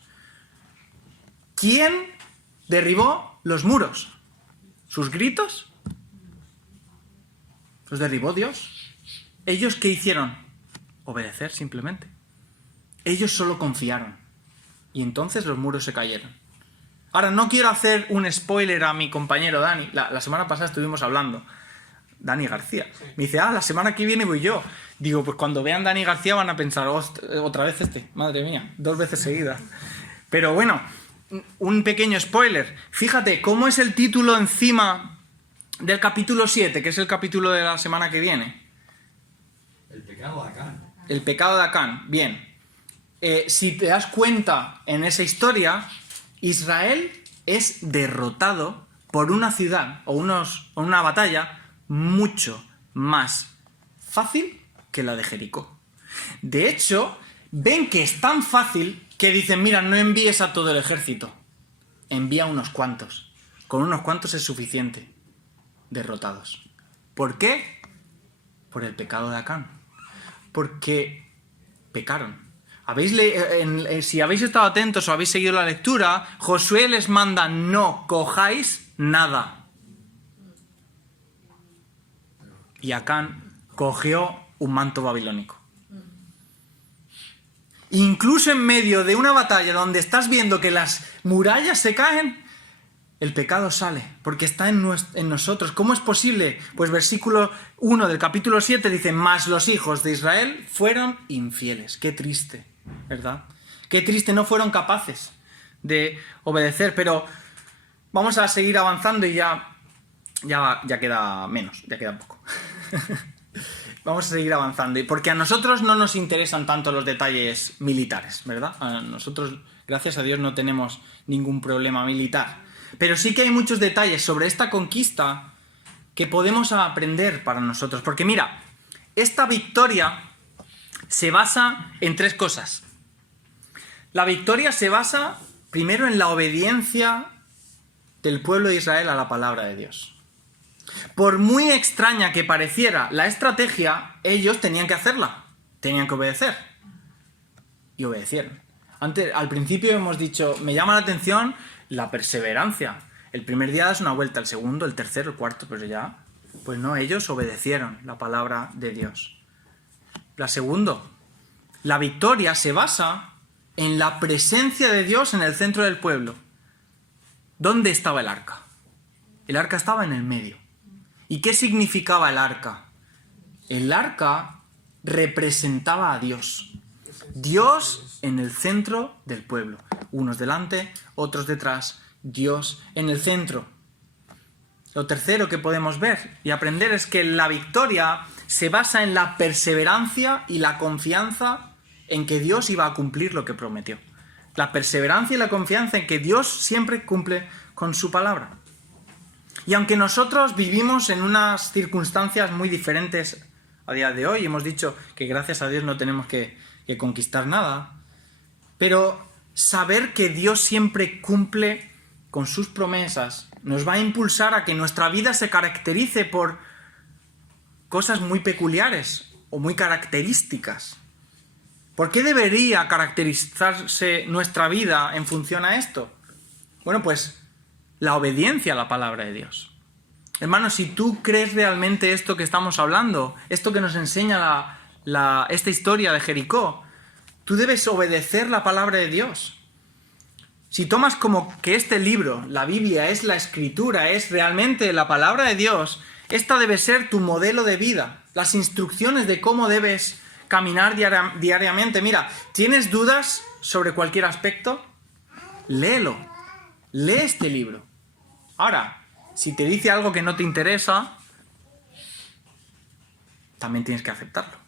¿Quién derribó los muros? ¿Sus gritos? ¿Los derribó Dios? ¿Ellos qué hicieron? Obedecer simplemente. Ellos solo confiaron. Y entonces los muros se cayeron. Ahora, no quiero hacer un spoiler a mi compañero Dani. La semana pasada estuvimos hablando. Dani García. Me dice, la semana que viene voy yo. Digo, pues cuando vean Dani García van a pensar, otra vez madre mía, 2 veces seguidas. Pero bueno, un pequeño spoiler. Fíjate cómo es el título encima del capítulo 7, que es el capítulo de la semana que viene. El pecado de Acán. El pecado de Acán. Bien. Si te das cuenta en esa historia, Israel es derrotado por una ciudad o una batalla mucho más fácil que la de Jericó. De hecho, ven que es tan fácil que dicen, mira, no envíes a todo el ejército, envía unos cuantos. Con unos cuantos es suficiente. Derrotados. ¿Por qué? Por el pecado de Acán. Porque pecaron. Si habéis estado atentos o habéis seguido la lectura, Josué les manda: no cojáis nada. Y Acán cogió un manto babilónico. Incluso en medio de una batalla donde estás viendo que las murallas se caen, el pecado sale, porque está en nosotros. ¿Cómo es posible? Pues versículo 1 del capítulo 7 dice: mas los hijos de Israel fueron infieles. Qué triste, ¿verdad? Qué triste, no fueron capaces de obedecer. Pero vamos a seguir avanzando y ya queda menos, ya queda poco. Vamos a seguir avanzando, porque a nosotros no nos interesan tanto los detalles militares, ¿verdad? A nosotros, gracias a Dios, no tenemos ningún problema militar. Pero sí que hay muchos detalles sobre esta conquista que podemos aprender para nosotros. Porque mira, esta victoria se basa en 3 cosas. La victoria se basa primero en la obediencia del pueblo de Israel a la palabra de Dios. Por muy extraña que pareciera la estrategia, ellos tenían que hacerla, tenían que obedecer. Y obedecieron. Al principio hemos dicho, me llama la atención la perseverancia. El primer día das una vuelta, el segundo, el tercero, el cuarto, pero ya, pues no, ellos obedecieron la palabra de Dios. La segunda, la victoria se basa en la presencia de Dios en el centro del pueblo. ¿Dónde estaba el arca? El arca estaba en el medio. ¿Y qué significaba el arca? El arca representaba a Dios. Dios en el centro del pueblo. Unos delante, otros detrás. Dios en el centro. Lo tercero que podemos ver y aprender es que la victoria se basa en la perseverancia y la confianza en que Dios iba a cumplir lo que prometió. La perseverancia y la confianza en que Dios siempre cumple con su palabra. Y aunque nosotros vivimos en unas circunstancias muy diferentes a día de hoy, hemos dicho que gracias a Dios no tenemos que conquistar nada, pero saber que Dios siempre cumple con sus promesas nos va a impulsar a que nuestra vida se caracterice por cosas muy peculiares o muy características. ¿Por qué debería caracterizarse nuestra vida en función a esto? Bueno, pues la obediencia a la palabra de Dios. Hermanos, si tú crees realmente esto que estamos hablando, esto que nos enseña esta historia de Jericó, tú debes obedecer la palabra de Dios. Si tomas como que este libro, la Biblia, es la Escritura, es realmente la palabra de Dios, esta debe ser tu modelo de vida, las instrucciones de cómo debes caminar diariamente. Mira, ¿tienes dudas sobre cualquier aspecto? Léelo, lee este libro. Ahora, si te dice algo que no te interesa, también tienes que aceptarlo.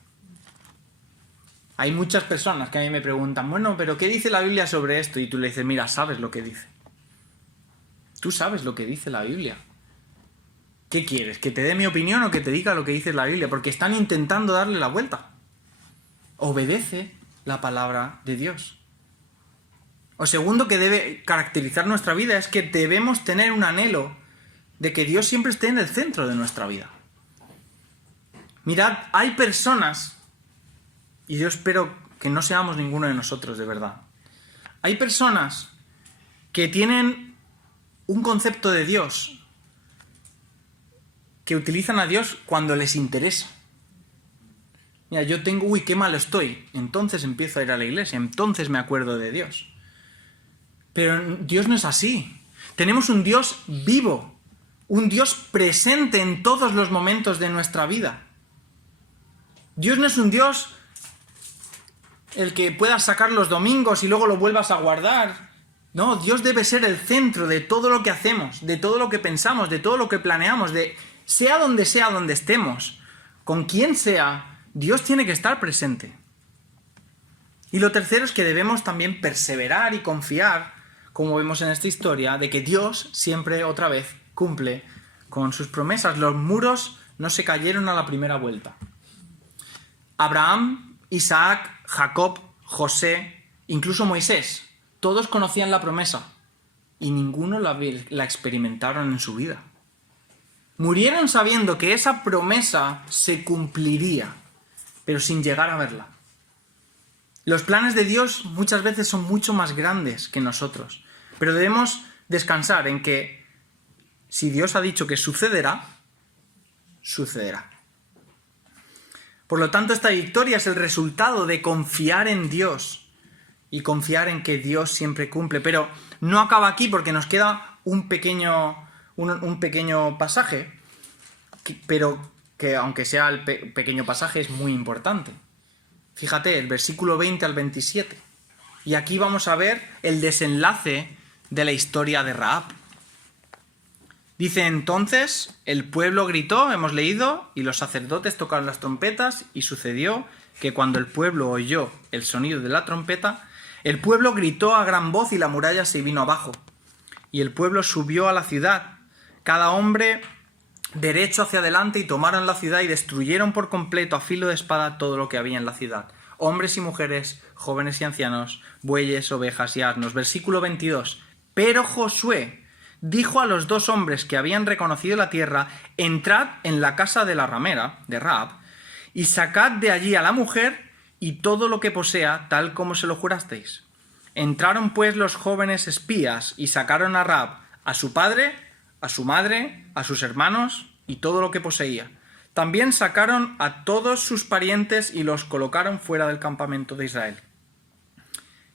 Hay muchas personas que a mí me preguntan, bueno, pero ¿qué dice la Biblia sobre esto? Y tú le dices, mira, sabes lo que dice. Tú sabes lo que dice la Biblia. ¿Qué quieres? ¿Que te dé mi opinión o que te diga lo que dice la Biblia? Porque están intentando darle la vuelta. Obedece la palabra de Dios. O segundo que debe caracterizar nuestra vida es que debemos tener un anhelo de que Dios siempre esté en el centro de nuestra vida. Mirad, hay personas, y yo espero que no seamos ninguno de nosotros de verdad, hay personas que tienen un concepto de Dios, que utilizan a Dios cuando les interesa. Mira, yo tengo, qué malo estoy, entonces empiezo a ir a la iglesia, entonces me acuerdo de Dios. Pero Dios no es así. Tenemos un Dios vivo, un Dios presente en todos los momentos de nuestra vida. Dios no es un Dios el que puedas sacar los domingos y luego lo vuelvas a guardar. No, Dios debe ser el centro de todo lo que hacemos, de todo lo que pensamos, de todo lo que planeamos, sea donde estemos, con quien sea, Dios tiene que estar presente. Y lo tercero es que debemos también perseverar y confiar, como vemos en esta historia, de que Dios siempre, otra vez, cumple con sus promesas. Los muros no se cayeron a la primera vuelta. Abraham, Isaac, Jacob, José, incluso Moisés, todos conocían la promesa. y ninguno la experimentaron en su vida. Murieron sabiendo que esa promesa se cumpliría, pero sin llegar a verla. Los planes de Dios muchas veces son mucho más grandes que nosotros, pero debemos descansar en que si Dios ha dicho que sucederá, sucederá. Por lo tanto, esta victoria es el resultado de confiar en Dios y confiar en que Dios siempre cumple. Pero no acaba aquí porque nos queda un pequeño pasaje, pero que aunque sea el pequeño pasaje es muy importante. Fíjate, el versículo 20 al 27. Y aquí vamos a ver el desenlace de la historia de Rahab. Dice entonces, el pueblo gritó, hemos leído, y los sacerdotes tocaron las trompetas, y sucedió que cuando el pueblo oyó el sonido de la trompeta, el pueblo gritó a gran voz y la muralla se vino abajo. Y el pueblo subió a la ciudad, cada hombre derecho hacia adelante, y tomaron la ciudad y destruyeron por completo a filo de espada todo lo que había en la ciudad. Hombres y mujeres, jóvenes y ancianos, bueyes, ovejas y asnos. Versículo 22. Pero Josué dijo a los 2 hombres que habían reconocido la tierra: entrad en la casa de la ramera, de Rahab, y sacad de allí a la mujer y todo lo que posea, tal como se lo jurasteis. Entraron pues los jóvenes espías y sacaron a Rahab, a su padre, a su madre, a sus hermanos y todo lo que poseía. También sacaron a todos sus parientes y los colocaron fuera del campamento de Israel.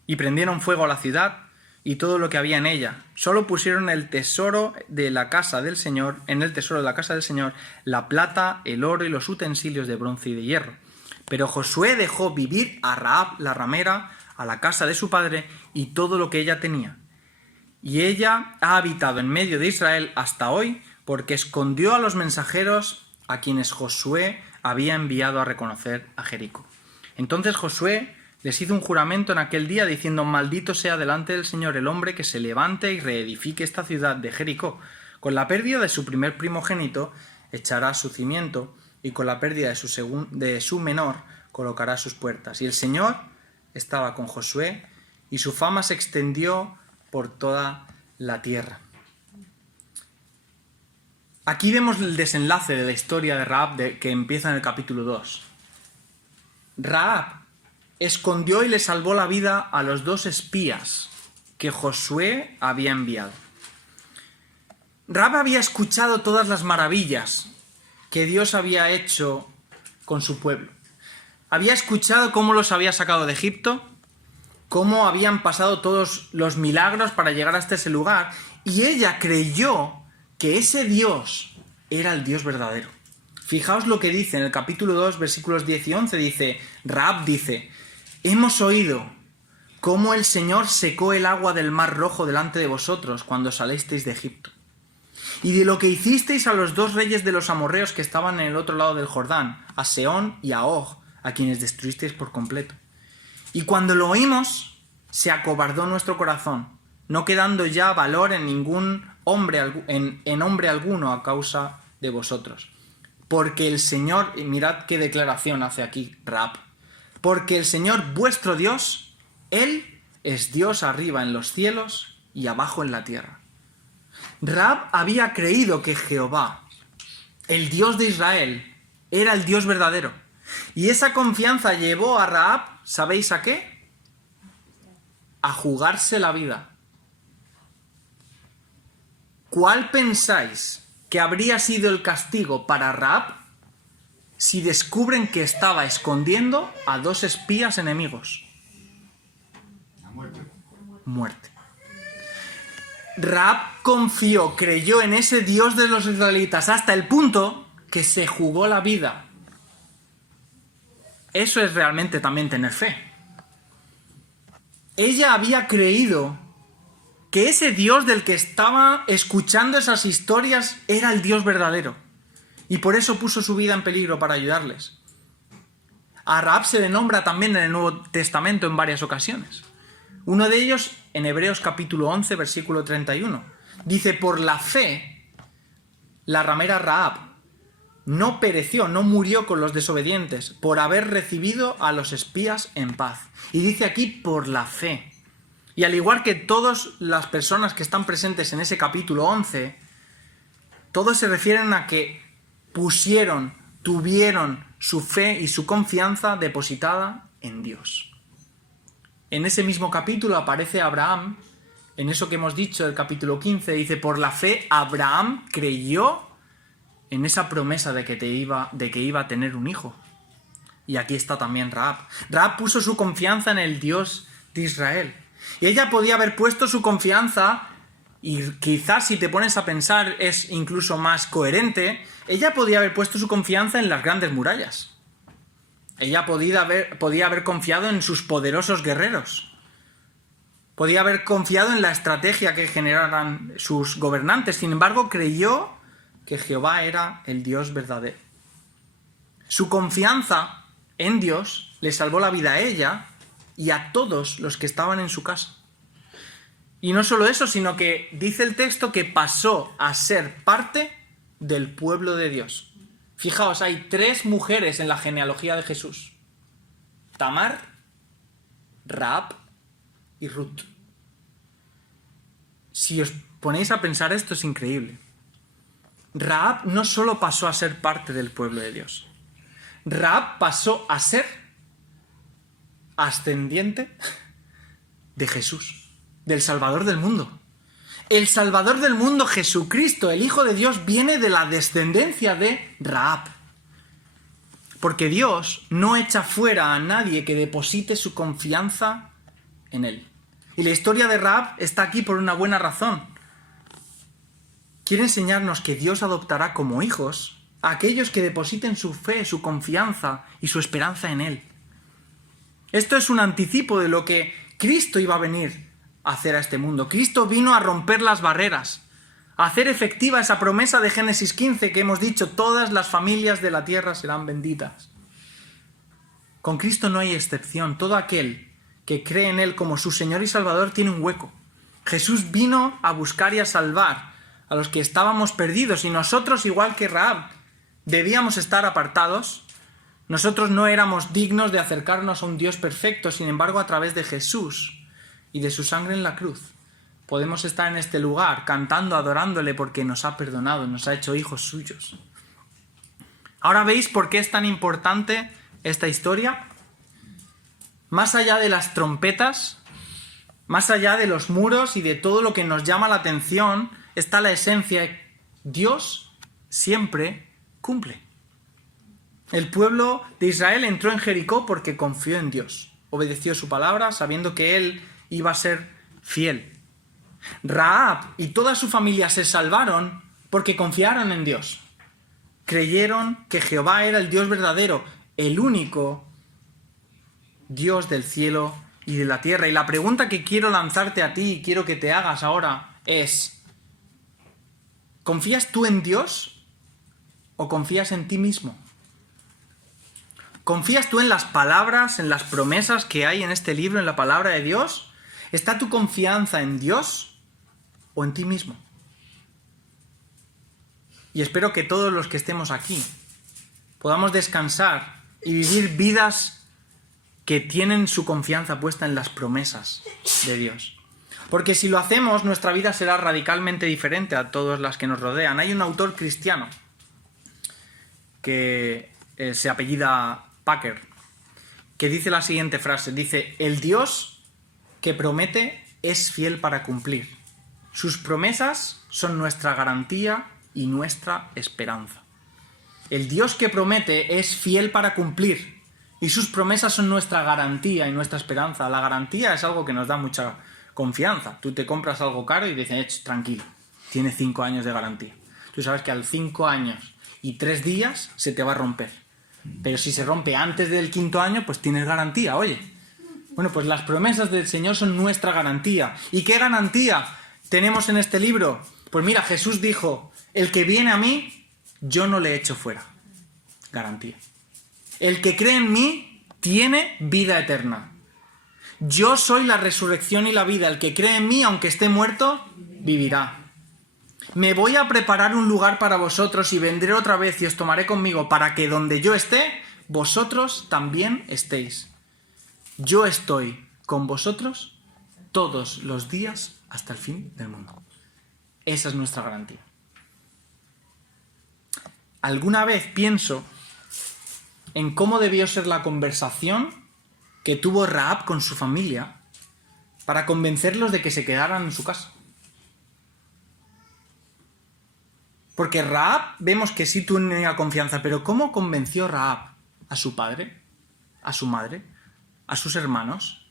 Y prendieron fuego a la ciudad y todo lo que había en ella. Solo pusieron el tesoro de la casa del Señor, en el tesoro de la casa del Señor, la plata, el oro y los utensilios de bronce y de hierro. Pero Josué dejó vivir a Rahab la ramera, a la casa de su padre y todo lo que ella tenía. Y ella ha habitado en medio de Israel hasta hoy, porque escondió a los mensajeros a quienes Josué había enviado a reconocer a Jericó. Entonces Josué les hizo un juramento en aquel día diciendo: maldito sea delante del Señor el hombre que se levante y reedifique esta ciudad de Jericó. Con la pérdida de su primer primogénito echará su cimiento, y con la pérdida de su menor colocará sus puertas. Y el Señor estaba con Josué, y su fama se extendió por toda la tierra. Aquí vemos el desenlace de la historia de Rahab que empieza en el capítulo 2. Rahab escondió y le salvó la vida a los 2 espías que Josué había enviado. Rahab había escuchado todas las maravillas que Dios había hecho con su pueblo. Había escuchado cómo los había sacado de Egipto, cómo habían pasado todos los milagros para llegar hasta ese lugar, y ella creyó que ese Dios era el Dios verdadero. Fijaos lo que dice en el capítulo 2, versículos 10 y 11, dice, Rahab dice: hemos oído cómo el Señor secó el agua del mar Rojo delante de vosotros cuando salisteis de Egipto, y de lo que hicisteis a los 2 reyes de los amorreos que estaban en el otro lado del Jordán, a Sehón y a Og, a quienes destruisteis por completo. Y cuando lo oímos, se acobardó nuestro corazón, no quedando ya valor en ningún hombre, en hombre alguno a causa de vosotros. Porque el Señor, y mirad qué declaración hace aquí Rahab, porque el Señor vuestro Dios, Él es Dios arriba en los cielos y abajo en la tierra. Rahab había creído que Jehová, el Dios de Israel, era el Dios verdadero. Y esa confianza llevó a Rahab, ¿sabéis a qué? A jugarse la vida. ¿Cuál pensáis que habría sido el castigo para Rahab si descubren que estaba escondiendo a 2 espías enemigos? La muerte. Muerte. Rahab confió, creyó en ese Dios de los israelitas hasta el punto que se jugó la vida. Eso es realmente también tener fe. Ella había creído que ese Dios del que estaba escuchando esas historias era el Dios verdadero. Y por eso puso su vida en peligro para ayudarles. A Rahab se le nombra también en el Nuevo Testamento en varias ocasiones. Uno de ellos en Hebreos capítulo 11, versículo 31. Dice, por la fe, la ramera Rahab no pereció, no murió con los desobedientes, por haber recibido a los espías en paz. Y dice aquí, por la fe. Y al igual que todas las personas que están presentes en ese capítulo 11, todos se refieren a que tuvieron su fe y su confianza depositada en Dios. En ese mismo capítulo aparece Abraham, en eso que hemos dicho del capítulo 15, dice, por la fe Abraham creyó en esa promesa de que iba a tener un hijo. Y aquí está también Rahab. Rahab puso su confianza en el Dios de Israel. Y ella podía haber puesto su confianza, y quizás si te pones a pensar es incluso más coherente, ella podía haber puesto su confianza en las grandes murallas. Ella podía haber confiado en sus poderosos guerreros. Podía haber confiado en la estrategia que generaran sus gobernantes. Sin embargo, creyó que Jehová era el Dios verdadero. Su confianza en Dios le salvó la vida a ella y a todos los que estaban en su casa. Y no solo eso, sino que dice el texto que pasó a ser parte del pueblo de Dios. Fijaos, hay 3 mujeres en la genealogía de Jesús: Tamar, Rahab y Ruth. Si os ponéis a pensar esto, es increíble. Rahab no solo pasó a ser parte del pueblo de Dios. Rahab pasó a ser ascendiente de Jesús, del Salvador del mundo. El Salvador del mundo, Jesucristo, el Hijo de Dios, viene de la descendencia de Rahab. Porque Dios no echa fuera a nadie que deposite su confianza en Él. Y la historia de Rahab está aquí por una buena razón. Quiere enseñarnos que Dios adoptará como hijos a aquellos que depositen su fe, su confianza y su esperanza en Él. Esto es un anticipo de lo que Cristo iba a venir a hacer a este mundo. Cristo vino a romper las barreras, a hacer efectiva esa promesa de Génesis 15 que hemos dicho, todas las familias de la tierra serán benditas. Con Cristo no hay excepción. Todo aquel que cree en Él como su Señor y Salvador tiene un hueco. Jesús vino a buscar y a salvar a los que estábamos perdidos, y nosotros, igual que Rahab, debíamos estar apartados. Nosotros no éramos dignos de acercarnos a un Dios perfecto. Sin embargo, a través de Jesús y de su sangre en la cruz, podemos estar en este lugar cantando, adorándole, porque nos ha perdonado, nos ha hecho hijos suyos. Ahora veis por qué es tan importante esta historia. Más allá de las trompetas, más allá de los muros y de todo lo que nos llama la atención, está la esencia. Dios siempre cumple. El pueblo de Israel entró en Jericó porque confió en Dios. Obedeció su palabra sabiendo que Él iba a ser fiel. Rahab y toda su familia se salvaron porque confiaron en Dios. Creyeron que Jehová era el Dios verdadero, el único Dios del cielo y de la tierra. Y la pregunta que quiero lanzarte a ti y quiero que te hagas ahora es: ¿confías tú en Dios o confías en ti mismo? ¿Confías tú en las palabras, en las promesas que hay en este libro, en la palabra de Dios? ¿Está tu confianza en Dios o en ti mismo? Y espero que todos los que estemos aquí podamos descansar y vivir vidas que tienen su confianza puesta en las promesas de Dios. Porque si lo hacemos, nuestra vida será radicalmente diferente a todas las que nos rodean. Hay un autor cristiano que se apellida Packer, que dice la siguiente frase. Dice: el Dios que promete es fiel para cumplir. Sus promesas son nuestra garantía y nuestra esperanza. El Dios que promete es fiel para cumplir. Y sus promesas son nuestra garantía y nuestra esperanza. La garantía es algo que nos da mucha confianza. Tú te compras algo caro y dices, tranquilo, tiene 5 años de garantía. Tú sabes que al 5 años y 3 días se te va a romper. Pero si se rompe antes del 5.º año, pues tienes garantía, oye. Bueno, pues las promesas del Señor son nuestra garantía. ¿Y qué garantía tenemos en este libro? Pues mira, Jesús dijo: el que viene a mí, yo no le echo fuera. Garantía. El que cree en mí tiene vida eterna. Yo soy la resurrección y la vida. El que cree en mí, aunque esté muerto, vivirá. Me voy a preparar un lugar para vosotros y vendré otra vez y os tomaré conmigo para que donde yo esté, vosotros también estéis. Yo estoy con vosotros todos los días hasta el fin del mundo. Esa es nuestra garantía. Alguna vez pienso en cómo debió ser la conversación que tuvo Rahab con su familia para convencerlos de que se quedaran en su casa. Porque Rahab vemos que sí tenía confianza, pero ¿cómo convenció Rahab a su padre, a su madre, a sus hermanos?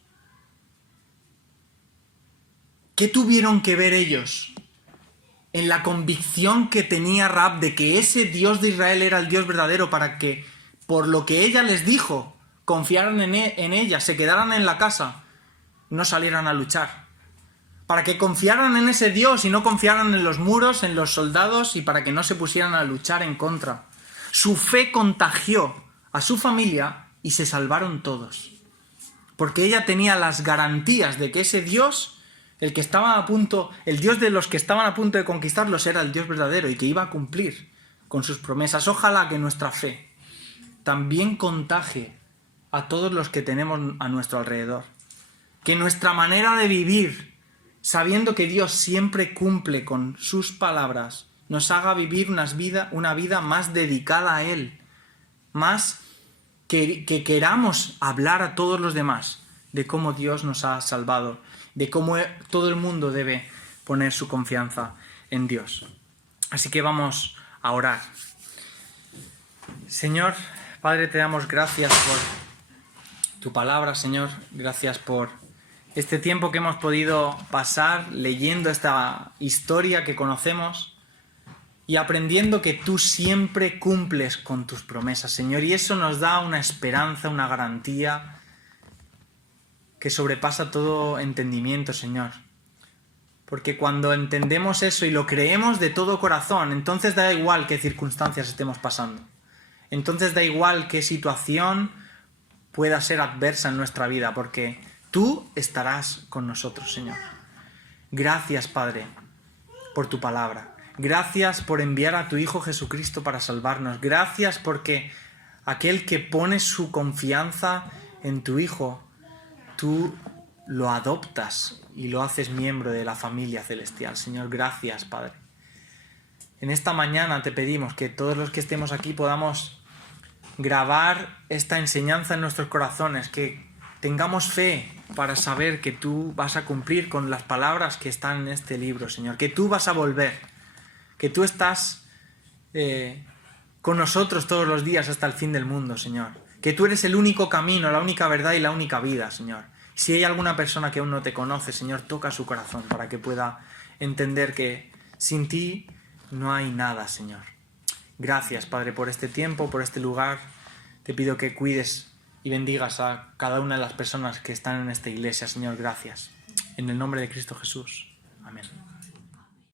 ¿Qué tuvieron que ver ellos en la convicción que tenía Rahab de que ese Dios de Israel era el Dios verdadero para que, por lo que ella les dijo, confiaran en ella, se quedaran en la casa, no salieran a luchar? Para que confiaran en ese Dios y no confiaran en los muros, en los soldados, y para que no se pusieran a luchar en contra. Su fe contagió a su familia y se salvaron todos. Porque ella tenía las garantías de que ese Dios, el Dios de los que estaban a punto de conquistarlos, era el Dios verdadero y que iba a cumplir con sus promesas. Ojalá que nuestra fe también contagie a todos los que tenemos a nuestro alrededor. Que nuestra manera de vivir, sabiendo que Dios siempre cumple con sus palabras, nos haga vivir una vida más dedicada a Él, más que queramos hablar a todos los demás de cómo Dios nos ha salvado, de cómo todo el mundo debe poner su confianza en Dios. Así que vamos a orar. Señor, Padre, te damos gracias por tu palabra, Señor. Gracias por este tiempo que hemos podido pasar leyendo esta historia que conocemos y aprendiendo que tú siempre cumples con tus promesas, Señor. Y eso nos da una esperanza, una garantía que sobrepasa todo entendimiento, Señor. Porque cuando entendemos eso y lo creemos de todo corazón, entonces da igual qué circunstancias estemos pasando. Entonces da igual qué situación pueda ser adversa en nuestra vida, porque tú estarás con nosotros, Señor. Gracias, Padre, por tu palabra. Gracias por enviar a tu Hijo Jesucristo para salvarnos. Gracias porque aquel que pone su confianza en tu Hijo, tú lo adoptas y lo haces miembro de la familia celestial. Señor, gracias, Padre. En esta mañana te pedimos que todos los que estemos aquí podamos grabar esta enseñanza en nuestros corazones, que tengamos fe para saber que tú vas a cumplir con las palabras que están en este libro, Señor, que tú vas a volver, que tú estás con nosotros todos los días hasta el fin del mundo, Señor, que tú eres el único camino, la única verdad y la única vida, Señor. Si hay alguna persona que aún no te conoce, Señor, toca su corazón para que pueda entender que sin ti no hay nada, Señor. Gracias, Padre, por este tiempo, por este lugar. Te pido que cuides y bendigas a cada una de las personas que están en esta iglesia, Señor. Gracias. En el nombre de Cristo Jesús. Amén.